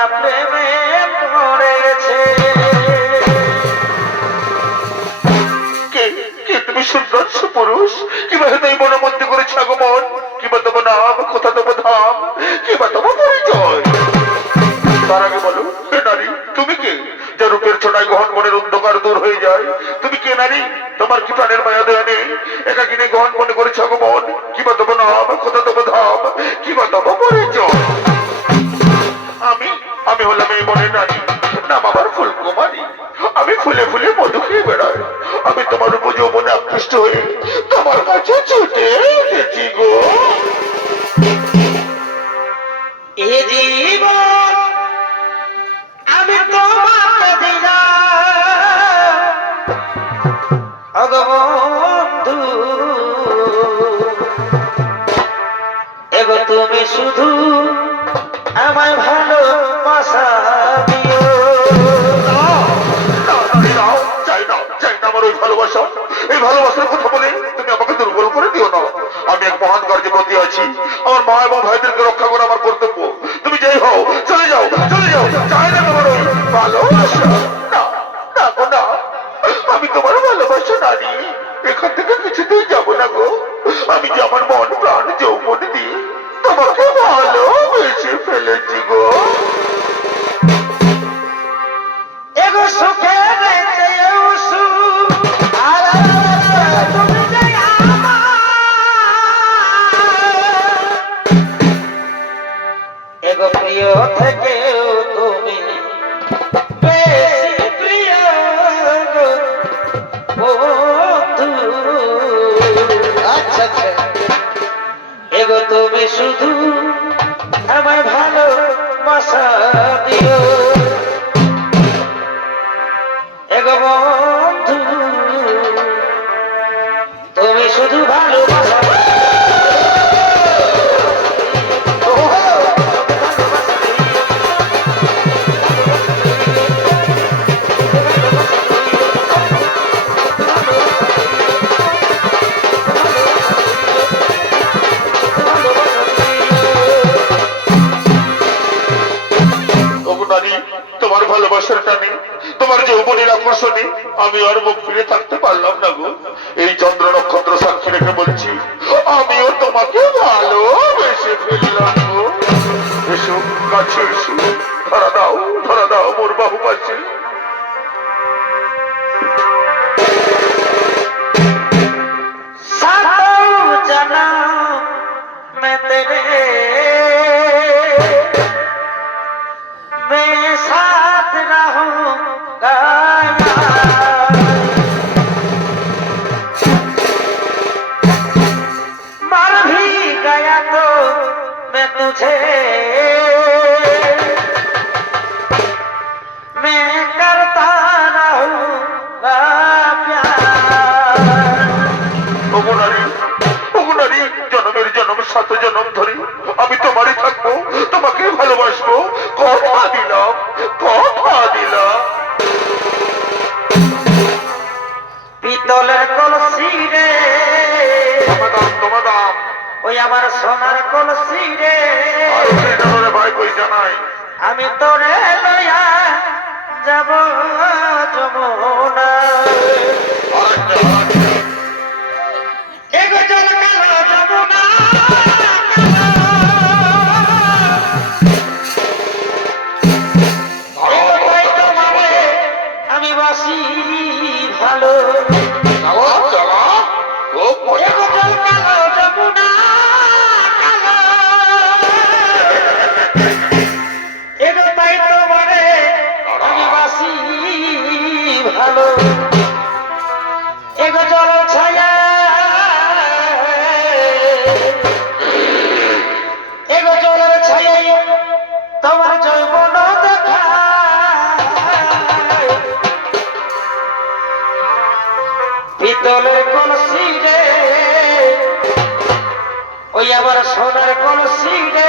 মনটা প্রেমে পড়েছে। কে কে তুমি সুন্দর সুপুরুষ? কিভাবে তুমি মনের মধ্যে করেছ আগমন? কিবা তোমার নাম, কোথা তোমার ধাম, কিবা তোমার পরিচয়? তার আগে বলো, হে নারী, তুমি কে? যে রূপের ছোটায় গহন মনের অন্ধকার দূর হয়ে যায়। তুমি কে নারী? তোমার কি প্রাণের মায়া দয়া নেই? একাকিনী গহন মনে করেছ আগমন? কিবা তোমার নাম, কোথা তোমার ধাম, কিবা তোমার পরিচয়? আমি আমি হলাম এই মনের নারী, নাম আমার ফুলকুমারী। আমি ফুলে ফুলে মধু খেয়ে বেড়াই। আমি তোমার উপর যৌবনে আকৃষ্ট হয়ে তোমার কাছে ছুটে এসেছি গো। এ জীবন আমি তোমাকে দিলাম ওগো বন্ধু, এগো তুমি শুধু আমায় ভালোবাসা দিও। চাই না, চাই না আমার ওই ভালোবাসা। এই ভালোবাসার কথা বলে তুমি আমাকে দুর্বল করে দিও না। আমি এক মহান কার্যে প্রতি আছি। আমার মা এবং ভাইদেরকে রক্ষা করা আমার কর্তব্য। তুমি যেই হও, চলে যাও, চলে যাও। চাই না তোমার ওই ভালোবাসা। না, না গো না, আমি তোমার ভালোবাসা নারী। এখান থেকে কিছুতেই যাবো না গো। আমি যে আমার মন প্রাণ যৌবন দিয়ে তোমাকে ভালোবেসে ফেলেছি গো। এগো সুখে চেয়েও সুখ, আর তুমি যে আমার, এগো প্রিয় থেকেও তুমি বেশি প্রিয় গো বন্ধু। আচ্ছা আচ্ছা, এগো তুমি শুধু আমায় ভালোবাসা দিও এগো বন্ধু, তুমি শুধু ভালোবাসা। তোমার ভালোবাসার টানে, তোমার যৌবনের আকর্ষণে আমি আর মুখ ফিরে থাকতে পারলাম না গো। এই চন্দ্র নক্ষত্র সাক্ষী রেখে বলছি, আমিও তোমাকে ভালোবেসে ফেললাম গো। এসো কাছে এসো, ধরা দাও মোর বাহু পাশে। सातों जन्म में तेरे मैं साथ रहूंगा, मर भी गया तो मैं तुझे मैं करता रहूंगा प्यार। জন্মের জন্ম 7 জন্ম ধরে আমি তোমারই থাকবো, তোমাকে ভালোবাসবো। কথা দিলাম, কথা দিলাম। পিতলের কলসি রে তোমার দাম ওই আমার সোনার কলসি রে, ভাই পয়সা নাই। আমি তোরে লইয়া যাব যমুনা। এগো চল কালো যমুনা, আমি বাসি ভালো। এগো চল কালো যমুনা, এগো তাই তোমারে আমি বাসি ভালো। এগো জল ছায়া, এগো জলের ছায়াই তোমার যৌবন দেখা, পিতলের কলসি রে ওই আমার সোনার কলসি রে,